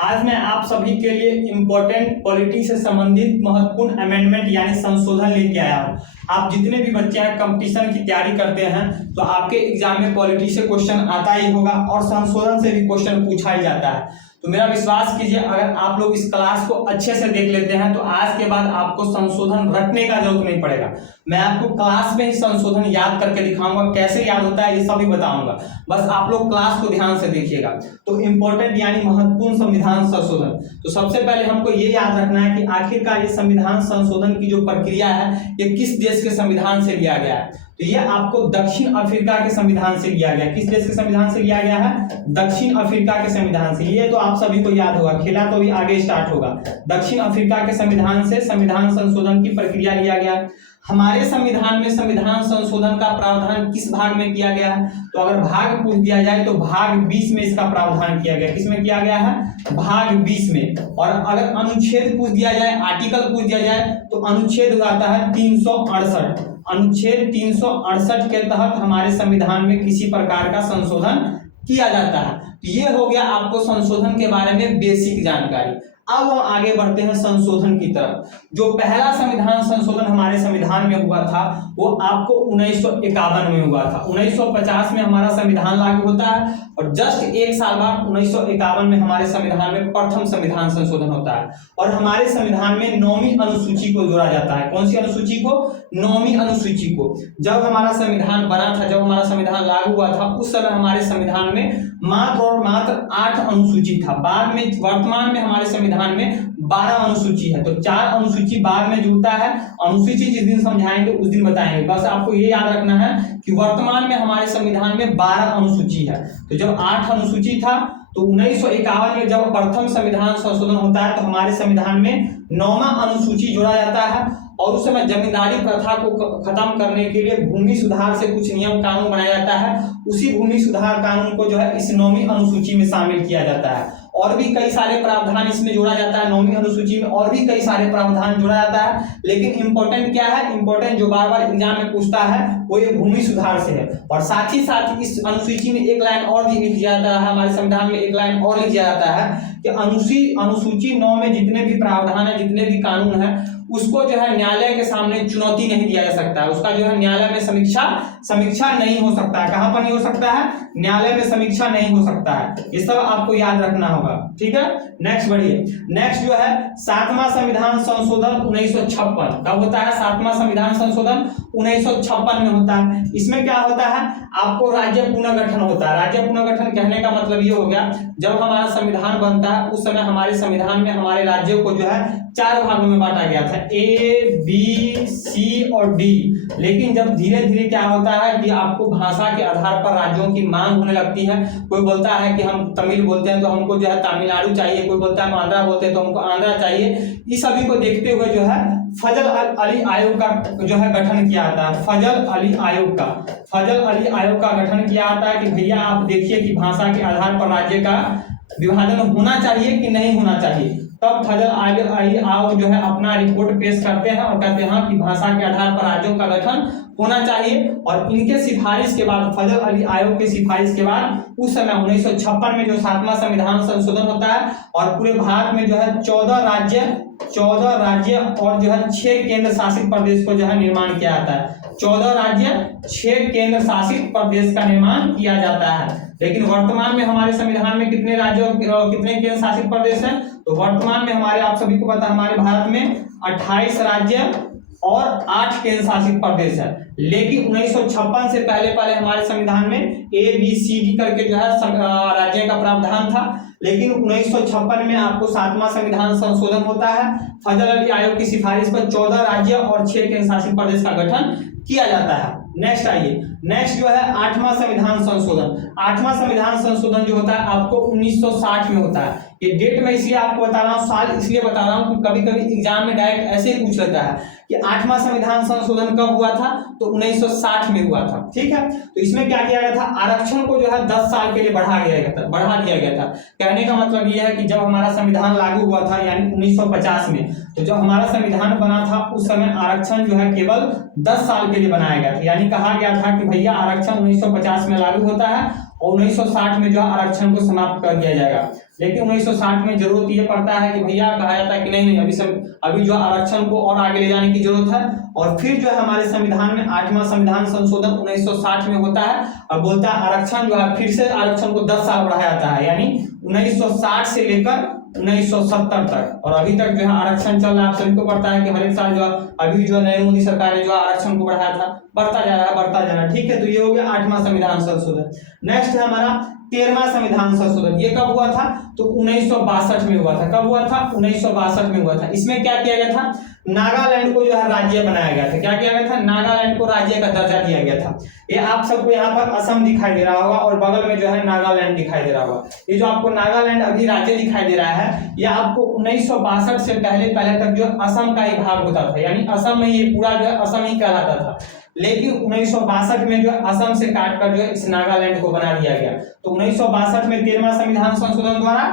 आज मैं आप सभी के लिए इम्पोर्टेंट पॉलिटी से संबंधित महत्वपूर्ण अमेंडमेंट यानी संशोधन लेके आया हूँ। आप जितने भी बच्चे हैं कंपटीशन की तैयारी करते हैं तो आपके एग्जाम में पॉलिटी से क्वेश्चन आता ही होगा और संशोधन से भी क्वेश्चन पूछा ही जाता है। तो मेरा विश्वास कीजिए, अगर आप लोग इस क्लास को अच्छे से देख लेते हैं तो आज के बाद आपको संशोधन रटने का जरूरत नहीं पड़ेगा। मैं आपको क्लास में ही संशोधन याद करके दिखाऊंगा, कैसे याद होता है ये सभी बताऊंगा। बस आप लोग क्लास को ध्यान से देखिएगा। तो इम्पोर्टेंट यानी महत्वपूर्ण संविधान संशोधन, तो सबसे पहले हमको ये याद रखना है कि आखिरकार ये संविधान संशोधन की जो प्रक्रिया है ये किस देश के संविधान से लिया गया है। तो ये आपको दक्षिण अफ्रीका के संविधान से लिया गया। किस देश के संविधान से लिया गया है? दक्षिण अफ्रीका के संविधान से। ये तो आप सभी को याद होगा, खेला तो भी आगे स्टार्ट होगा। दक्षिण अफ्रीका के संविधान से संविधान संशोधन की प्रक्रिया लिया गया। हमारे संविधान में संविधान संशोधन का प्रावधान किस भाग में किया गया है? तो अगर भाग पूछ दिया जाए तो भाग 20 में इसका प्रावधान किया गया। किसमें किया गया है? भाग 20 में। और अगर अनुच्छेद पूछ दिया जाए, आर्टिकल पूछ दिया जाए तो अनुच्छेद हो जाता है 368। अनुच्छेद 368 के तहत हमारे संविधान में किसी प्रकार का संशोधन किया जाता है। तो ये हो गया आपको संशोधन के बारे में बेसिक जानकारी। अब हम आगे बढ़ते हैं संशोधन की तरफ। जो पहला संविधान संशोधन हमारे संविधान में हुआ था वो आपको 1951 में हुआ था। 1950 में हमारा संविधान लागू होता है और जस्ट एक साल बाद 1951 में हमारे संविधान में प्रथम संविधान संशोधन होता है। और हमारे संविधान में 9वीं अनुसूची को जोड़ा जाता है। कौन सी अनुसूची को? 9वीं अनुसूची को। जब हमारा संविधान बना था, जब हमारा संविधान लागू हुआ था, उस समय हमारे संविधान में मात्र और मात्र 8 अनुसूची था। बाद में वर्तमान में हमारे संविधान में 12 अनुसूची है। तो 4 अनुसूची बाद में जुड़ता है। अनुसूची जिस दिन समझाएंगे उस दिन बताएंगे। बस आपको ये याद रखना है कि वर्तमान में हमारे संविधान में 12 अनुसूची है। तो जब 8 अनुसूची था तो 1951 में जब प्रथम संविधान संशोधन होता है तो हमारे संविधान में 9वां अनुसूची जोड़ा जाता है। और उस समय जमींदारी प्रथा को खत्म करने के लिए भूमि सुधार से कुछ नियम कानून बनाया जाता है। उसी भूमि सुधार कानून को जो है इस 9वीं अनुसूची में शामिल किया जाता है। और भी कई सारे प्रावधान इसमें जोड़ा जाता है। 9वीं अनुसूची में और भी कई सारे प्रावधान जोड़ा जाता है। लेकिन इंपॉर्टेंट क्या है? इंपॉर्टेंट जो बार बार एग्जाम में पूछता है वो ये भूमि सुधार से है। और साथ ही साथ इस अनुसूची में एक लाइन और भी लिख दिया जाता है, हमारे संविधान में एक लाइन और लिख दिया जाता है कि अनुसूची 9 में जितने भी प्रावधान है, जितने भी कानून है, उसको जो है न्यायालय के सामने चुनौती नहीं दिया जा सकता है। उसका जो है न्यायालय में समीक्षा नहीं हो सकता है। कहां पर नहीं हो सकता है? न्यायालय में समीक्षा नहीं हो सकता है। ये सब आपको याद रखना होगा। ठीक है, नेक्स्ट बढ़िए। नेक्स्ट जो है 7वां संविधान संशोधन 1956। कब होता है 7वां संविधान संशोधन? 1956 में होता है। इसमें क्या होता है? आपको राज्य पुनर्गठन होता है। राज्य पुनर्गठन कहने का मतलब ये हो गया, जब हमारा संविधान बनता है उस समय हमारे संविधान में हमारे राज्यों को जो है 4 भागों में बांटा गया था, A, B, C और D। लेकिन जब धीरे धीरे क्या होता है कि आपको भाषा के आधार पर राज्यों की मांग होने लगती है। कोई बोलता है कि हम तमिल बोलते हैं तो हमको जो है तमिलनाडु चाहिए, कोई बोलता है हम आंध्रा बोलते हैं तो हमको आंध्रा चाहिए। इस सभी को देखते हुए जो है फजल अली आयोग का जो है गठन किया जाता है। फजल अली आयोग का गठन किया जाता है कि भैया आप देखिए कि भाषा के आधार पर राज्य का विभाजन होना चाहिए कि नहीं होना चाहिए। तब फजल अली आयोग जो है अपना रिपोर्ट पेश करते हैं और कहते हैं कि भाषा के आधार पर राज्यों का गठन होना चाहिए। और इनके सिफारिश के बाद, फजल अली आयोग की सिफारिश के बाद उस समय 1956 में जो 7वां संविधान संशोधन होता है और पूरे भारत में जो है 14 राज्य और जो है 6 केंद्र शासित प्रदेश को जो है निर्माण किया जाता है। 14 राज्य 6 केंद्र शासित प्रदेश का निर्माण किया जाता है। लेकिन वर्तमान में हमारे संविधान में कितने राज्य और कितने केंद्र शासित प्रदेश हैं? तो वर्तमान में हमारे, आप सभी को पता है, हमारे भारत में 28 राज्य और 8 केंद्र शासित प्रदेश है। लेकिन 1956 से पहले हमारे संविधान में A, B, C, D करके जो है राज्य का प्रावधान था। लेकिन 1956 में आपको 7वां संविधान संशोधन होता है। फजल अली आयोग की सिफारिश पर 14 राज्य और 6 केंद्र शासित प्रदेश का गठन किया जाता है। नेक्स्ट आइए, नेक्स्ट जो है 8वां संविधान संशोधन। 8वां संविधान संशोधन जो होता है आपको 1960 में होता है। ये डेट मैं इसलिए आपको बता रहा हूँ, साल इसलिए बता रहा हूँ कि कभी कभी एग्जाम में डायरेक्ट ऐसे ही पूछ लेता है कि 8वां संविधान संशोधन कब हुआ था? तो 1960 में हुआ था। ठीक है, तो इसमें क्या किया गया था? आरक्षण को जो है 10 साल के लिए बढ़ा दिया गया था। कहने का मतलब यह है कि जब हमारा संविधान लागू हुआ था यानी 1950 में, तो जब हमारा संविधान बना था उस समय आरक्षण जो है केवल 10 साल के लिए बनाया गया था। यानी कहा गया था कि भैया आरक्षण 1950 में लागू होता है और 1960 में जो आरक्षण को समाप्त कर दिया जाएगा। लेकिन 1960 में जरूरत ये पड़ता है कि भैया कहा जाता है कि नहीं अभी जो आरक्षण को और आगे ले जाने की जरूरत है। और फिर जो है हमारे संविधान में 8वां संविधान संशोधन 1960 में होता है और बोलता है आरक्षण जो है फिर से आरक्षण को 10 साल बढ़ाया जाता है, यानी 1960 से लेकर 1970 तक। और अभी तक जो है आरक्षण चल रहा है। आप सभी को पता है कि हर एक साल जो अभी जो नरेंद्र मोदी सरकार ने जो आरक्षण को बढ़ाया था, बढ़ता जा रहा है। ठीक है, तो ये हो गया 8वां संविधान संशोधन। नेक्स्ट है हमारा 13वां संविधान संशोधन। ये कब हुआ था? तो 1962 में हुआ था। कब हुआ था? 1962 में हुआ था। इसमें क्या किया गया था? नागालैंड को जो है राज्य बनाया गया था। क्या किया गया था? नागालैंड को राज्य का दर्जा दिया गया था। ये आप सबको यहाँ पर असम दिखाई दे रहा होगा और बगल में जो है नागालैंड दिखाई दे रहा होगा। ये जो आपको नागालैंड अभी राज्य दिखाई दे रहा है, ये आपको 1962 से पहले तक जो असम का ही भाग होता था, यानी असम में ये पूरा जो है असम ही कहलाता था। लेकिन 1962 में जो असम से काटकर जो इस नागालैंड को बना दिया गया। तो 1962 में 13वां संविधान संशोधन द्वारा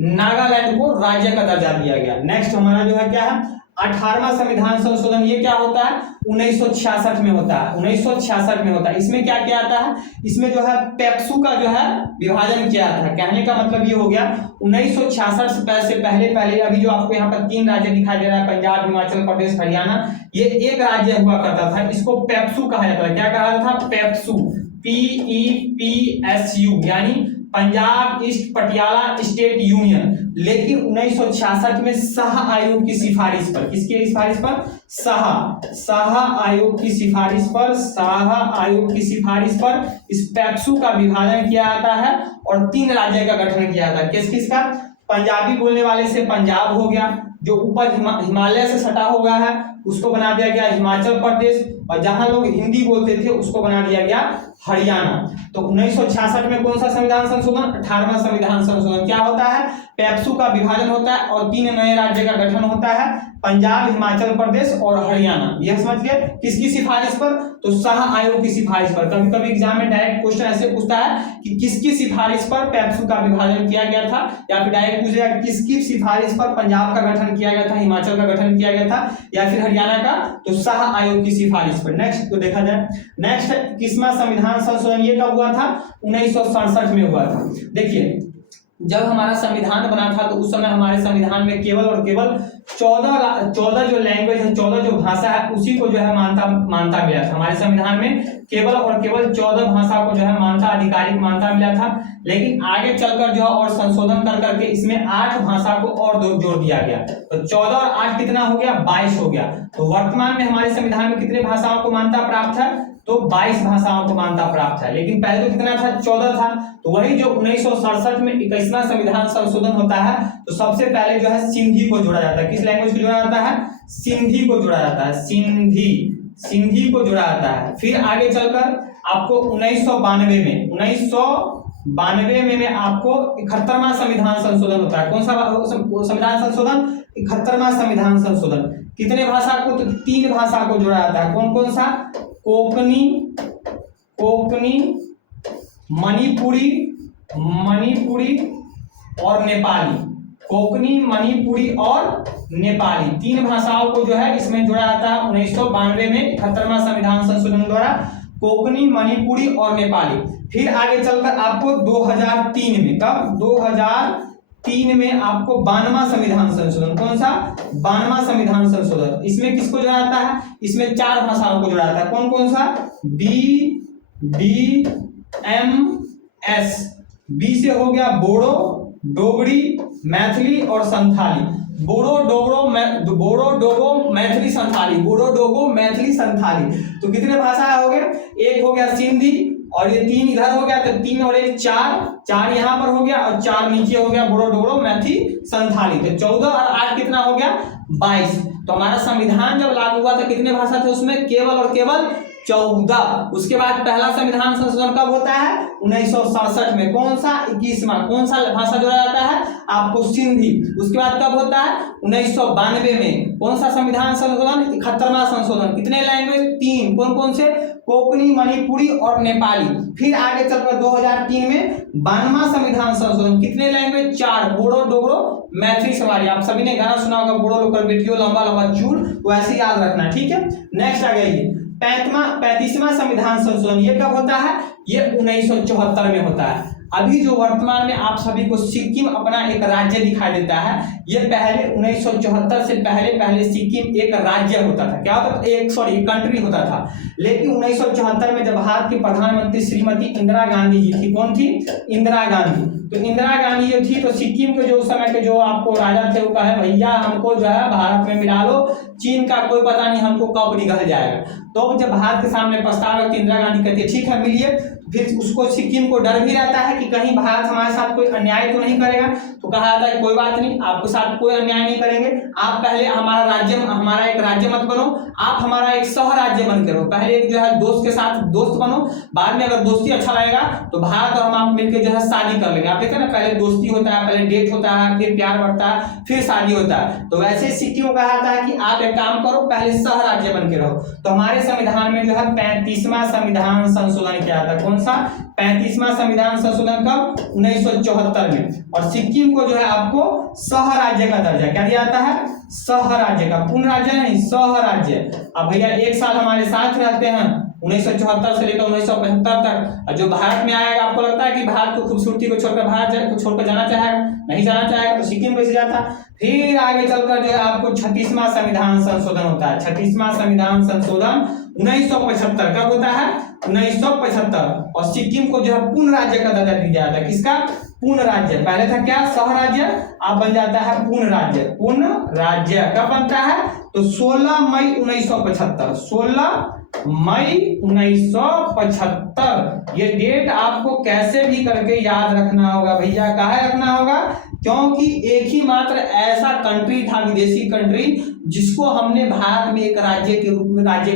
नागालैंड को राज्य का दर्जा दिया गया। नेक्स्ट हमारा जो है क्या है? 18वां संविधान संशोधन। ये क्या होता है? 1966 में होता है। 1966 में होता है। इसमें क्या किया जाता है? इसमें जो है पेप्सू का जो है विभाजन किया था। कहने का मतलब ये हो गया 1966 से पहले अभी जो आपको यहाँ पर 3 राज्य दिखाई दे रहा है, पंजाब, हिमाचल प्रदेश, हरियाणा, ये एक राज्य हुआ करता था। इसको पेप्सू कहा जाता है। क्या कहा था? पेप्सू, PEPSU, यानी Punjab east Patiala state union. लेकिन 1966 में शाह आयोग की सिफारिश पर, किसकी सिफारिश पर? शाह आयोग की सिफारिश पर इस पेप्सू का विभाजन किया जाता है और 3 राज्य का गठन किया जाता है। किसका? पंजाबी बोलने वाले से पंजाब हो गया, जो ऊपर हिमालय से सटा हुआ है उसको बना दिया गया हिमाचल प्रदेश, और जहां लोग हिंदी बोलते थे उसको बना दिया गया हरियाणा। तो 1966 में कौन सा संविधान संशोधन? 18वां संविधान संशोधन। क्या होता है? पेप्सू का विभाजन होता है और 3 नए राज्य का गठन होता है, पंजाब, हिमाचल प्रदेश और हरियाणा। यह समझ गए? किसकी सिफारिश पर? तो शाह आयोग की सिफारिश पर। कभी कभी एग्जाम में डायरेक्ट क्वेश्चन ऐसे पूछता है कि किसकी सिफारिश पर पेप्सू का विभाजन किया गया था, या फिर डायरेक्ट पूछेगा किसकी सिफारिश पर पंजाब का गठन किया गया था, हिमाचल का गठन किया गया था, या फिर हरियाणा का? तो शाह आयोग की सिफारिश पर। नेक्स्ट तो देखा जाए, नेक्स्ट 21वां संविधान संशोधन। ये कब हुआ था? 1967 में हुआ था। देखिए, जब हमारा संविधान बना था तो उस समय हमारे संविधान में केवल और केवल 14 जो लैंग्वेज है, 14 जो भाषा है, उसी को जो है मान्यता मिला था। हमारे संविधान में केवल और केवल 14 भाषा को जो है मान्यता, आधिकारिक मान्यता मिला था। लेकिन आगे चलकर जो है और संशोधन कर करके इसमें 8 भाषा को और जोड़ दिया गया। तो 14 और 8 कितना हो गया? 22 हो गया। तो वर्तमान में हमारे संविधान में कितने भाषाओं को मान्यता प्राप्त है? तो 22 भाषाओं को मान्यता प्राप्त है। लेकिन पहले तो कितना था? 14 था। तो वही जो 1967 में 21वां संविधान संशोधन होता है, तो सबसे पहले जो है सिंधी को जोड़ा जाता है। किस लैंग्वेज को जोड़ा जाता है? सिंधी को जोड़ा जाता है। सिंधी को जोड़ा जाता है। फिर आगे चलकर आपको 1992 में आपको 71वां संविधान संशोधन होता है। कौन सा संविधान संशोधन? 71वां संविधान संशोधन। कितने भाषा को? तो 3 भाषा को जोड़ा जाता है। कौन कौन सा? कोंकणी, मणिपुरी और नेपाली। कोंकणी, मणिपुरी और नेपाली 3 भाषाओं को जो है इसमें जोड़ा जाता है 1992 में 71वां संविधान संशोधन द्वारा। कोंकणी, मणिपुरी और नेपाली। फिर आगे चलकर आपको 2003 में, कब? 2003 में आपको 92वां संविधान संशोधन। कौन सा? 92वां संविधान संशोधन। इसमें किसको जोड़ा जाता है? इसमें 4 भाषाओं को जोड़ा जाता है। कौन कौन सा? BDMS। बी से हो गया बोडो, डोगरी, मैथिली और संथाली। बोडो, डोगो, मैथिली, संथाली। तो कितने भाषा हो गए? एक हो गया सिंधी, और ये 3 इधर हो गया, तो 3 और 1 4 यहाँ पर हो गया, और 4 नीचे हो गया बोडो, डोगरो, मैथिली, संथाली। तो 14 और 8 कितना हो गया? 22। तो हमारा संविधान जब लागू हुआ था कितने भाषा थे उसमें? केवल और केवल 14। उसके बाद पहला संविधान संशोधन कब होता है? 1967 में। कौन सा? 21वां। कौन सा भाषा जोड़ा जाता है? आपको सिंधी। उसके बाद कब होता है? 1992 में। कौन सा संविधान संशोधन? 71वां संशोधन। कितने लैंग्वेज? 3। कौन कौन से? कोंकणी, मणिपुरी और नेपाली। फिर आगे चलकर 2003 में 92वां संविधान संशोधन। कितने लैंग्वेज? 4। बोडो, डोगरो, मैथिली, संथाली। आप सभी ने गाना सुना होगा, बोडो लोकर बेटियों लंबा लंबा चूल, तो ऐसे याद रखना। ठीक है, नेक्स्ट आ गई 35वां संविधान संशोधन। ये कब होता है? ये 1974 में होता है। अभी जो वर्तमान में आप सभी को सिक्किम अपना एक राज्य दिखाई देता है, ये पहले 1974 से पहले सिक्किम एक राज्य होता था, क्या होता था, एक कंट्री होता था। लेकिन 1974 में जब भारत की प्रधानमंत्री श्रीमती इंदिरा गांधी जी थी, कौन थी, इंदिरा गांधी, तो इंदिरा गांधी जो थी तो सिक्किम के जो उस समय के जो आपको राजा थे वो कहे भैया हमको जो है भारत में मिला लो, चीन का कोई पता नहीं हमको कब निकल जाएगा। तो जब भारत के सामने प्रस्ताव रखती इंदिरा गांधी कहती है ठीक है मिलिए, फिर उसको सिक्किम को डर भी रहता है कि कहीं भारत हमारे साथ कोई अन्याय तो नहीं करेगा, तो कहा जाता है कोई बात नहीं, आपके साथ कोई अन्याय नहीं करेंगे, आप पहले हमारा एक राज्य मत बनो, आप हमारा एक सह राज्य बन के रहो, पहले एक जो है दोस्त के साथ दोस्त बनो, बाद में अगर दोस्ती अच्छा लगेगा तो भारत और हम आप मिलकर जो है शादी कर लेंगे। आप देखते ना पहले दोस्ती होता है, पहले डेट होता है, फिर प्यार बढ़ता है, फिर शादी होता है। तो वैसे सिक्किम को कहा जाता है कि आप एक काम करो, पहले सह राज्य बन के रहो। तो हमारे संविधान में जो है 35वां संविधान संशोधन किया था, कौन सा, 35वां संविधान संशोधन कब, 1974 में। और सिक्किम को जो है आपको सह राज्य का दर्जा क्या दिया जाता है, सह राज्य का, पूर्ण राज्य नहीं, सह राज्य। अब भैया एक साल हमारे साथ रहते हैं 1974 से लेकर 1975 तक, और जो भारत में आएगा आपको लगता है कि भारत को खूबसूरती को छोड़कर भारत को छोड़कर जाना चाहेगा, नहीं जाना चाहेगा, तो सिक्किम कैसे जाता। फिर आगे चलकर जो है आपको 36वां संविधान संशोधन होता है, 36वां संविधान संशोधन 1975 कब होता है, 1975, और सिक्किम को जो है पूर्ण राज्य का दर्जा दिया जाता है, किसका, पूर्ण राज्य। पहले था क्या, सह राज्य, अब बन जाता है पूर्ण राज्य। पूर्ण राज्य कब बनता है, तो 16 मई 1975, 16 मई 1975। ये डेट आपको कैसे भी करके याद रखना होगा भैया, काहे रखना होगा, क्योंकि एक ही मात्र ऐसा कंट्री था, विदेशी कंट्री, जिसको हमने भारत में एक राज्य के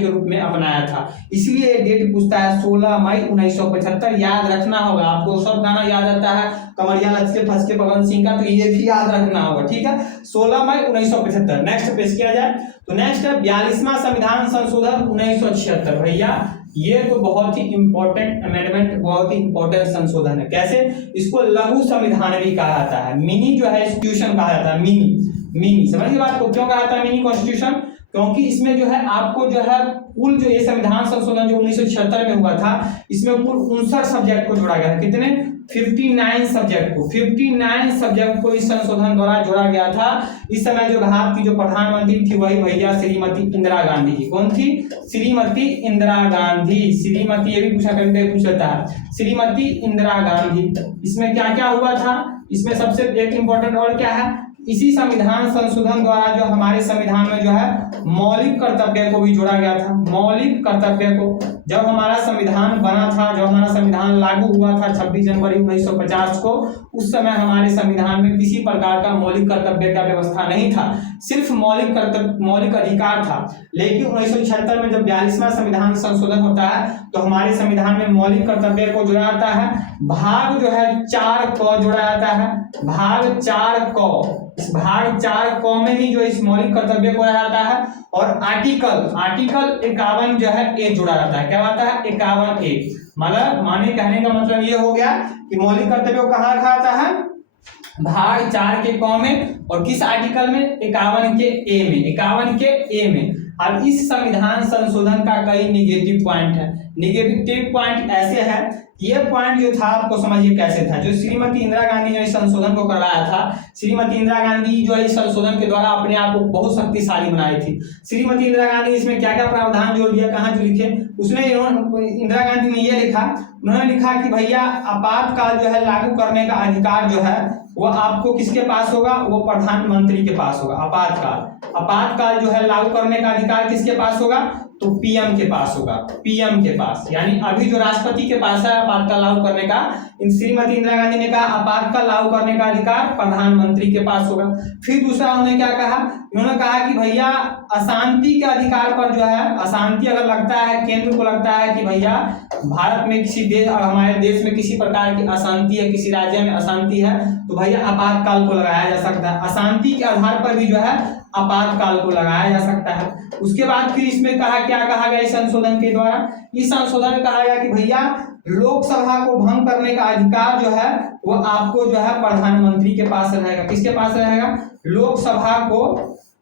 रूप में अपनाया था, इसलिए डेट पूछता है 16 मई 1975। याद रखना होगा आपको, सब गाना याद आता है कमरिया लचके फंसके पवन सिंह का, तो ये भी याद रखना होगा, ठीक है, 16 मई 1975। नेक्स्ट पेश किया जाए तो नेक्स्ट है 42वां संविधान संशोधन 1976। भैया ये तो बहुत ही इंपॉर्टेंट अमेंडमेंट, बहुत ही इंपॉर्टेंट संशोधन है। कैसे, इसको लघु संविधान भी कहा जाता है, मिनी जो है इंस्टीट्यूशन कहा जाता है, मिनी समझिए बात को, क्यों कहा जाता है मिनी कॉन्स्टिट्यूशन, क्योंकि इसमें जो है आपको जो है कुल जो ये संविधान संशोधन जो 1976 में हुआ था, इसमें कुल 59 सब्जेक्ट को जोड़ा गया था, कितने, 59 सब्जेक्ट को, 59 सब्जेक्ट को इस संशोधन द्वारा जोड़ा गया था। इस समय जो भारत की जो प्रधानमंत्री थी वही भैया श्रीमती इंदिरा गांधी जी, कौन थी, श्रीमती इंदिरा गांधी, श्रीमती, ये भी पूछा करके पूछता है, श्रीमती इंदिरा गांधी। इसमें क्या क्या हुआ था, इसमें सबसे एक इंपॉर्टेंट और क्या है, इसी संविधान संशोधन द्वारा जो हमारे संविधान में जो है मौलिक कर्तव्य को भी जोड़ा गया था। मौलिक कर्तव्य को, जब हमारा संविधान बना था, जब हमारा संविधान लागू हुआ था 26 जनवरी 1950 को, उस समय हमारे संविधान में किसी प्रकार का मौलिक कर्तव्य का व्यवस्था नहीं था, सिर्फ मौलिक अधिकार था। लेकिन 1976 में जब 42वां संविधान संशोधन होता है तो हमारे संविधान में मौलिक कर्तव्य को जोड़ा जाता है, भाग जो है 4 क जोड़ा जाता है, भाग 4 क, इस भाग 4 क में ही जो इस मौलिक कर्तव्य को जोड़ा जाता है, और आर्टिकल 51 जो है ए जोड़ा जाता है, क्या आता है, 51 ए। मतलब माने कहने का मतलब ये हो गया कि मौलिक कर्तव्य को कहाँ रखा जाता है, भाग 4 के क में, और किस आर्टिकल में, 51 के ए में, 51 के ए में। अब इस संविधान संशोधन का कई निगेटिव पॉइंट है। निगेटिव पॉइंट ऐसे है, ये पॉइंट जो था आपको समझिए कैसे था, जो श्रीमती इंदिरा गांधी ने इस संशोधन को करवाया था, श्रीमती इंदिरा गांधी जो है इस संशोधन के द्वारा अपने आप को बहुत शक्तिशाली बनाई थी। श्रीमती इंदिरा गांधी इसमें क्या क्या प्रावधान जोड़ दिया, कहाँ जो लिखे, उसने इंदिरा गांधी ने ये लिखा, उन्होंने लिखा कि भैया आपातकाल जो है लागू करने का अधिकार जो है वो आपको किसके पास होगा, वो प्रधानमंत्री के पास होगा। आपातकाल जो है लागू करने का अधिकार किसके पास होगा, तो पीएम के पास होगा, पीएम के पास, यानी अभी जो राष्ट्रपति के पास है आपातकाल लागू करने का, श्रीमती इंदिरा गांधी ने कहा आपातकाल लागू करने का अधिकार प्रधानमंत्री के पास होगा। फिर दूसरा उन्होंने क्या कहा, उन्होंने कहा कि भैया अशांति के अधिकार पर जो है, अशांति अगर लगता है, केंद्र को लगता है कि भैया भारत में किसी देश, हमारे देश में किसी प्रकार की अशांति है, किसी राज्य में अशांति है, तो भैया आपातकाल को लगाया जा सकता है। अशांति के आधार पर भी जो है आपातकाल को लगाया जा सकता है। उसके बाद फिर इसमें कहा, क्या कहा गया इस संशोधन के द्वारा, इस संशोधन में कहा गया कि भैया लोकसभा को भंग करने का अधिकार जो है वो आपको जो है प्रधानमंत्री के पास रहेगा। किसके पास रहेगा, लोकसभा को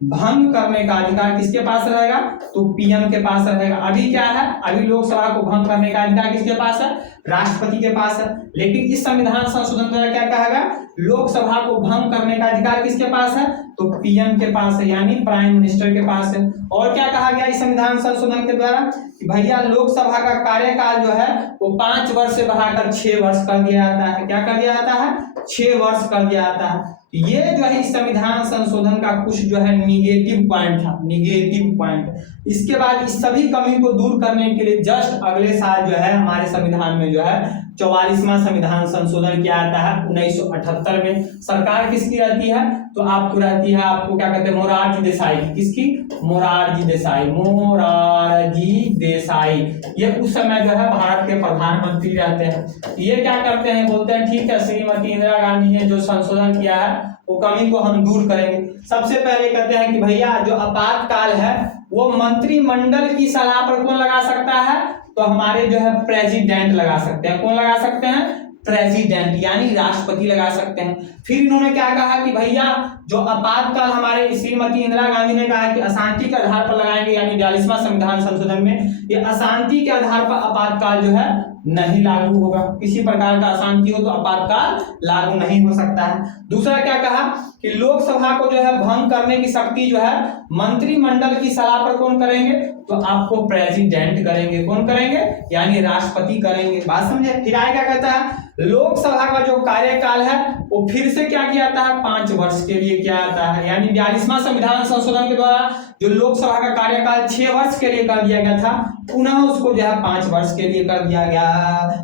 भंग करने का अधिकार किसके पास रहेगा? तो पीएम के पास रहेगा। अभी क्या है, अभी लोकसभा को भंग करने का अधिकार किसके पास है? राष्ट्रपति के पास है। लेकिन इस संविधान संशोधन द्वारा क्या कहा गया? लोकसभा को भंग करने का अधिकार किसके पास है? तो पीएम के पास है, यानी प्राइम मिनिस्टर के पास है। और क्या कहा गया इस संविधान संशोधन के द्वारा कि भैया लोकसभा का कार्यकाल जो है वो 5 वर्ष से बढ़ाकर 6 वर्ष कर दिया जाता है। क्या कर दिया जाता है? 6 वर्ष कर दिया जाता है। ये जो है इस संविधान संशोधन का कुछ जो है निगेटिव पॉइंट था, निगेटिव पॉइंट। इसके बाद इस सभी कमी को दूर करने के लिए जस्ट अगले साल जो है हमारे संविधान में जो है 44वां संविधान संशोधन किया आता है 1978 में। सरकार किसकी रहती है? तो आपको रहती है, आपको क्या कहते हैं, मोरारजी देसाई। किसकी? मोरारजी देसाई, मोरारजी देसाई। ये उस समय जो है भारत के प्रधानमंत्री रहते हैं। ये क्या करते हैं, बोलते हैं ठीक है श्रीमती इंदिरा गांधी ने जो संशोधन किया है वो कमी को हम दूर करेंगे। सबसे पहले कहते हैं कि भैया जो आपातकाल है वो मंत्रिमंडल की सलाह पर कौन लगा सकता है? तो हमारे जो है प्रेसिडेंट लगा सकते हैं। कौन लगा सकते हैं? प्रेसिडेंट, यानी राष्ट्रपति लगा सकते हैं। फिर इन्होंने क्या कहा कि भैया जो आपातकाल हमारे श्रीमती इंदिरा गांधी ने कहा कि अशांति के आधार पर लगाएंगे, यानी 42वां संविधान संशोधन में ये अशांति के आधार पर आपातकाल जो है नहीं लागू होगा। किसी प्रकार का अशांति हो तो आपातकाल लागू नहीं हो सकता है। दूसरा क्या कहा कि लोकसभा को जो है भंग करने की शक्ति जो है मंत्रिमंडल की सलाह पर कौन करेंगे? तो आपको प्रेसिडेंट करेंगे। कौन करेंगे? यानी राष्ट्रपति करेंगे। बात समझे? फिर आगे क्या कहता है, लोकसभा का जो कार्यकाल है वो फिर से क्या किया जाता है? 5 वर्ष के लिए किया जाता है। यानी 42वां संविधान संशोधन के द्वारा जो लोकसभा का कार्यकाल 6 वर्ष के लिए कर दिया गया था, पुनः उसको जो है 5 वर्ष के लिए कर दिया गया।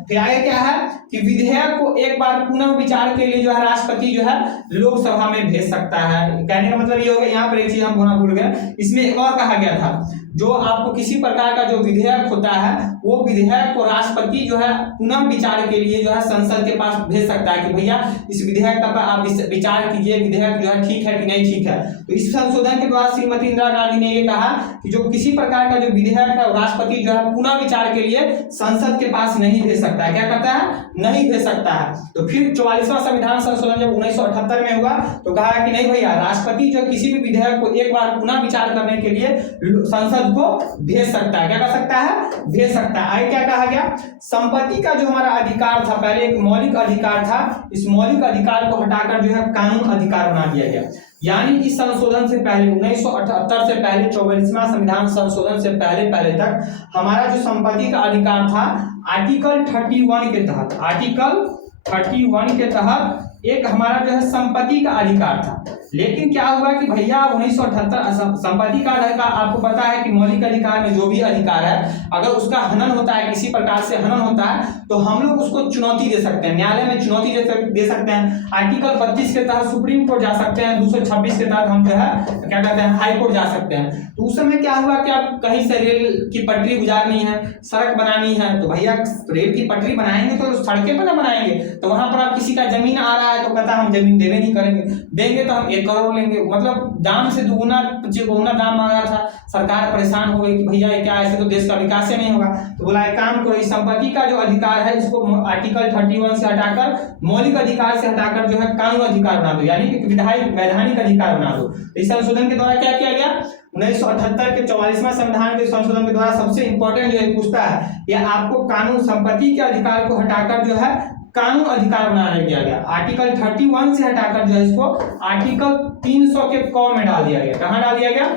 फिर आगे क्या है कि विधेयक को एक बार पुनः विचार के लिए जो है राष्ट्रपति जो है लोकसभा में भेज सकता है। कहने का मतलब ये हो गया, यहाँ पर एक चीज हम बोलना भूल गए, इसमें एक और कहा गया था, जो आपको किसी प्रकार का जो विधेयक होता है वो विधेयक को राष्ट्रपति जो है पुनः विचार के लिए जो है संसद के पास भेज सकता है कि भैया इस विधेयक का आप इस विचार कीजिए, विधेयक जो है ठीक है कि नहीं ठीक है। तो इस संशोधन के द्वारा श्रीमती इंदिरा गांधी ने ये कहा कि जो किसी प्रकार का जो विधेयक है राष्ट्रपति जो है पुनः विचार के लिए संसद के पास नहीं भेज सकता है। क्या करता है? नहीं भेज सकता है। तो फिर 44वां संविधान संशोधन जब 1978 में हुआ तो कहा कि नहीं भैया राष्ट्रपति जो किसी भी विधेयक को एक बार पुनः विचार करने के लिए संसद को भेज सकता है। क्या कर सकता है? भेज सकता है। आगे क्या कहा गया, संपत्ति का जो हमारा अधिकार था, पहले एक मौलिक अधिकार था, इस मौलिक अधिकार को हटाकर जो है कानून अधिकार बना दिया गया। यानी इस संशोधन से पहले 1978 से पहले 44वां संविधान संशोधन से पहले तक हमारा जो संपत्ति का अधिकार था आर्टिकल 31 के तहत, आर्टिकल 31 के तहत एक हमारा जो है संपत्ति का अधिकार था। लेकिन क्या हुआ कि भैया 1978 संपत्ति का अधिकार, आपको पता है कि मौलिक अधिकार में जो भी अधिकार है अगर उसका हनन होता है, किसी प्रकार से हनन होता है तो हम लोग उसको चुनौती दे सकते हैं, न्यायालय में चुनौती दे सकते हैं। आर्टिकल 25 के तहत सुप्रीम कोर्ट जा सकते हैं, 226 के तहत हम जो है क्या कहते हैं हाई कोर्ट जा सकते हैं। तो उस समय क्या हुआ कि आप कहीं से रेल की पटरी गुजारनी है, सड़क बनानी है, तो भैया रेल की पटरी बनाएंगे तो सड़कें पर ना बनाएंगे, तो वहां पर आप किसी का जमीन आ रहा है तो कहता हम जमीन देवे नहीं करेंगे, देंगे तो हम 1 करोड़ लेंगे, मतलब दाम से दुगुना दाम मांगा था। सरकार परेशान हो गई कि भैया क्या ऐसे तो देश का विकास ही नहीं होगा। तो बोला एक काम करो, इस संपत्ति का जो अधिकार है इसको आर्टिकल 31 से हटाकर, मौलिक अधिकार से हटाकर जो है कानून अधिकार बना दो, यानी कि वैधानिक अधिकार बना दो। इस संशोधन के द्वारा क्या किया गया, 1978 के 44वां संविधान के संशोधन के द्वारा सबसे इंपॉर्टेंट जो है पूछता है, यह आपको कानून संपत्ति के अधिकार को हटाकर जो है कानून अधिकार बनाने दिया गया। आर्टिकल 31 से हटाकर जो है इसको आर्टिकल 300 के क में डाल दिया गया। कहां डाल दिया गया?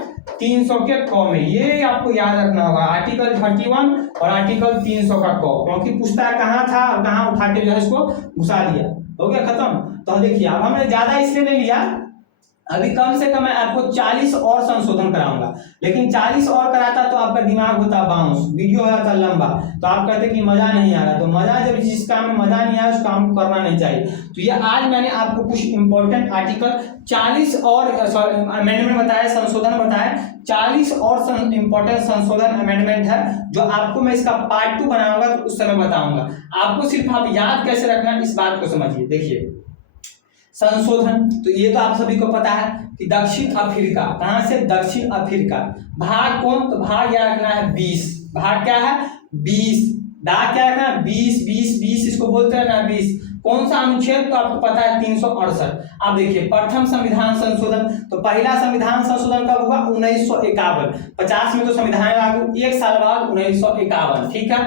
300 के क में। ये आपको याद रखना होगा, आर्टिकल 31 और आर्टिकल 300 का क, क्योंकि पूछता है कहां था और कहां उठा के जो है इसको घुसा दिया। हो गया खत्म। तो देखिए अब हमने ज्यादा इसलिए नहीं लिया, अभी कम से कम मैं आपको 40 और संशोधन कराऊंगा, लेकिन 40 और कराता तो आपका दिमाग होता बाउंस, वीडियो होता लंबा, तो आप कहते कि मजा नहीं आ रहा। तो मजा, जब जिस काम में मजा नहीं आया उस काम को करना नहीं चाहिए। तो ये आज मैंने आपको कुछ इंपॉर्टेंट आर्टिकल 40 और अमेंडमेंट बताया, संशोधन बताया, 40 और इंपॉर्टेंट संशोधन अमेंडमेंट है जो आपको मैं इसका पार्ट 2 बनाऊंगा तो उस समय बताऊंगा। आपको सिर्फ आप याद कैसे रखना इस बात को समझिए। देखिए संशोधन, तो ये तो आप सभी को पता है कि दक्षिण अफ्रीका, कहां से? दक्षिण अफ्रीका। भाग कौन? तो भाग क्या रखना है? 20। भाग क्या है? 20। दाग क्या रखना है? 20 20 20, इसको बोलते हैं ना 20। कौन सा अनुच्छेद, तो आपको पता है 368। आप देखिए प्रथम संविधान संशोधन, तो पहला संविधान संशोधन कब हुआ? 1951। 50 में तो संविधान लागू, एक साल बाद 1951। ठीक है,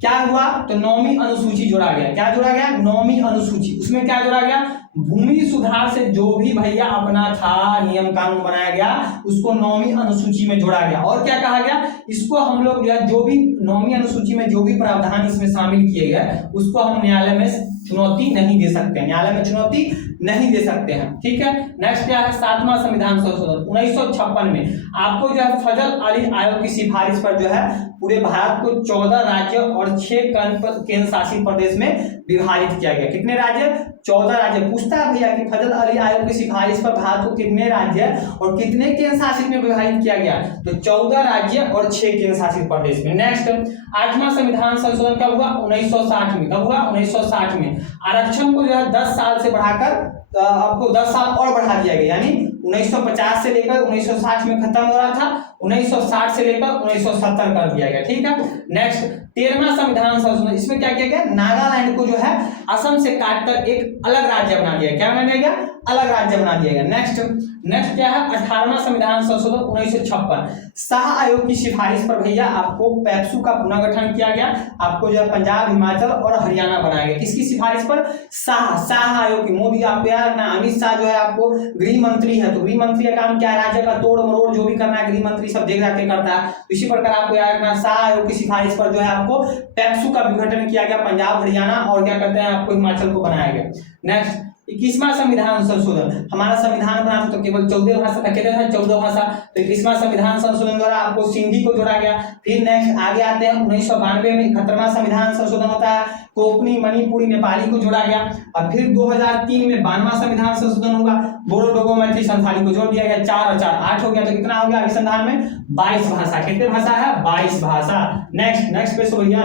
क्या हुआ? तो 9वीं अनुसूची जोड़ा गया। क्या जोड़ा गया? 9वीं अनुसूची। उसमें क्या जोड़ा गया? भूमि सुधार से जो भी भैया अपना था नियम कानून बनाया गया उसको 9वीं अनुसूची में जोड़ा गया। और क्या कहा गया? इसको हम लोग जो भी 9वीं अनुसूची में जो भी प्रावधान इसमें शामिल किए गए उसको हम न्यायालय में चुनौती नहीं दे सकते, न्यायालय में चुनौती नहीं दे सकते हैं। ठीक है, नेक्स्ट क्या है? 7वां संविधान संशोधन 1956 में आपको जो है फजल अली आयोग की सिफारिश पर जो है पूरे भारत को 14 राज्य और 6 केंद्र शासित प्रदेश में विभाजित किया गया। कितने राज्य? 14 राज्य। पूछता है भैया कि फजल अली आयोग की सिफारिश पर भारत को कितने राज्य और कितने केंद्र शासित में विभाजित किया गया? तो 14 राज्य और 6 केंद्र शासित प्रदेश में। नेक्स्ट 8वां संविधान संशोधन कब हुआ? 1960 में। कब हुआ? 1960 में। आरक्षण को जो है 10 साल से बढ़ाकर आपको 10 साल और बढ़ा दिया गया, यानी 1950 से लेकर 1960 में खत्म हो रहा था, 1960 से लेकर 1970 कर दिया गया। ठीक है, नेक्स्ट 13वां संविधान संशोधन, इसमें क्या किया गया? नागालैंड को जो है असम से काटकर एक अलग राज्य बना दिया। क्या बना दिया गया? अलग राज्य बना दिया गया। नेक्स्ट क्या है? 18वां संविधान संशोधन 1956। शाह आयोग की सिफारिश पर भैया आपको पैप्सू का पुनर्गठन किया गया। आपको जो है पंजाब, हिमाचल और हरियाणा बनाया गया। किसकी सिफारिश पर? शाह आयोग की। मोदी आप यार ना, अमित शाह जो है आपको गृह मंत्री है, तो गृह मंत्री का काम क्या है? राज्य का तोड़ मरोड़ जो भी करना है गृह मंत्री सब देख के करता है। इसी प्रकार आपको याद रखना, शाह आयोग की सिफारिश पर जो है आपको पैप्सू का विघटन किया गया, पंजाब, हरियाणा और क्या कहते हैं आपको हिमाचल को बनाया गया। नेक्स्ट 21वां संविधान संशोधन, हमारा संविधान बना था तो केवल 14 भाषा था, कितने था? 14 भाषा। तो 21वां संविधान संशोधन द्वारा आपको सिंधी को जोड़ा गया। फिर नेक्स्ट आगे आते हैं 1992 में 71वां संविधान संशोधन होता है, कोंकणी, मणिपुरी, नेपाली को जोड़ा गया। और फिर 2003 में 92वां संविधान संशोधन हुआ, बोडो, डोगो, मैथिली, संथाली को जोड़ दिया गया। 4 और 4 8 हो गया। तो कितना हो गया अभी संविधान में? 22 भाषा। कितने भाषा है? 22 भाषा। नेक्स्ट पे सो भैया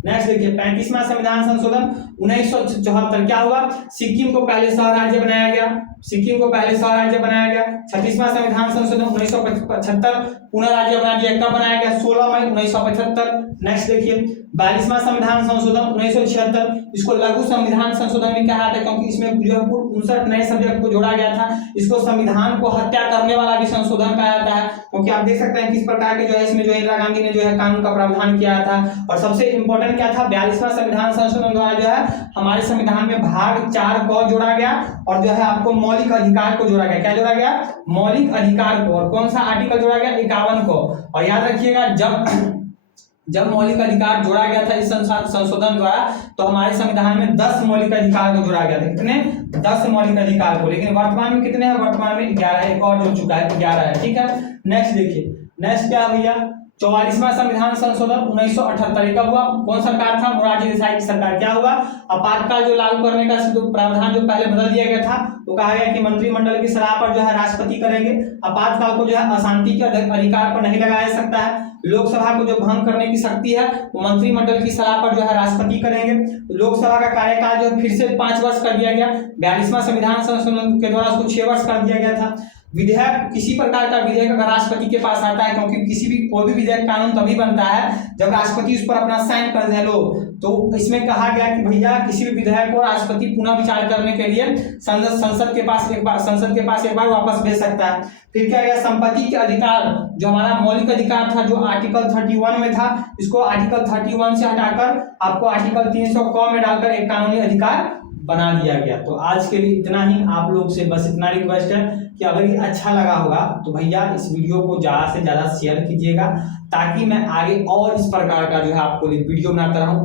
नेक्स्ट देखिए 35वां संविधान संशोधन 1974 क्या हुआ? सिक्किम को पहले सह राज्य बनाया गया। 36वां संविधान संशोधन 1975 पुनः राज्य बना दिया। कब बनाया गया? 16 मई 1975। नेक्स्ट देखिए 42वां संविधान संशोधन 1976, इसको लघु संविधान संशोधन भी कहा था क्योंकि इसमें जो है 59 नए सब्जेक्ट को जोड़ा गया था। इसको संविधान को हत्या करने वाला भी संशोधन कहा जाता है क्योंकि आप देख सकते हैं किस प्रकार के जो है इसमें जो इंदिरा गांधी ने जो है कानून का प्रावधान किया था। और सबसे इंपॉर्टेंट क्या था? 42वां संविधान संशोधन द्वारा जो है हमारे संविधान में भाग 4 को जोड़ा गया और जो है आपको मौलिक अधिकार को जोड़ा गया। क्या जोड़ा गया? मौलिक अधिकार को। और कौन सा आर्टिकल जोड़ा गया? 51 को। और याद रखिएगा जब मौलिक अधिकार जोड़ा गया था इस संशोधन द्वारा तो हमारे संविधान में 10 मौलिक अधिकार को जोड़ा गया था। कितने? 10 मौलिक अधिकार को। लेकिन वर्तमान में कितने हैं? वर्तमान में 11 है, एक और जुड़ चुका है, 11 है। ठीक है, नेक्स्ट देखिए, नेक्स्ट क्या भैया? 44वां संविधान संशोधन 1978 का हुआ। कौन सरकार था? मोरारजी देसाई की सरकार। क्या हुआ? आपातकाल जो लागू करने का प्रावधान जो पहले बदल दिया गया था तो कहा गया कि मंत्रिमंडल की सलाह पर जो है राष्ट्रपति करेंगे। आपातकाल को जो है अशांति के अधिकार पर नहीं लगाया जा सकता है। लोकसभा को जो भंग करने की शक्ति है वो मंत्रिमंडल की सलाह पर जो है राष्ट्रपति करेंगे। लोकसभा का कार्यकाल जो फिर से 5 वर्ष कर दिया गया। 42वां संविधान संशोधन के द्वारा उसको 6 वर्ष कर दिया गया था। विधेयक, किसी प्रकार का विधेयक अगर राष्ट्रपति के पास आता है, क्योंकि कोई भी विधेयक कानून तभी बनता है जब राष्ट्रपति उस पर अपना साइन कर दे। तो इसमें कहा गया कि भैया किसी भी विधेयक को राष्ट्रपति पुनः विचार करने के लिए संसद के पास एक बार वापस भेज सकता है। फिर क्या गया? संपत्ति के अधिकार, जो हमारा मौलिक अधिकार था जो आर्टिकल 31 में था, इसको आर्टिकल 31 से हटाकर आपको आर्टिकल 300 क में डालकर एक कानूनी अधिकार बना दिया गया। तो आज के लिए इतना ही। आप लोग से बस इतना रिक्वेस्ट है कि अगर ये अच्छा लगा होगा तो भैया इस वीडियो को ज़्यादा से ज़्यादा शेयर कीजिएगा ताकि मैं आगे और इस प्रकार का जो है आपको वीडियो बनाता रहूं।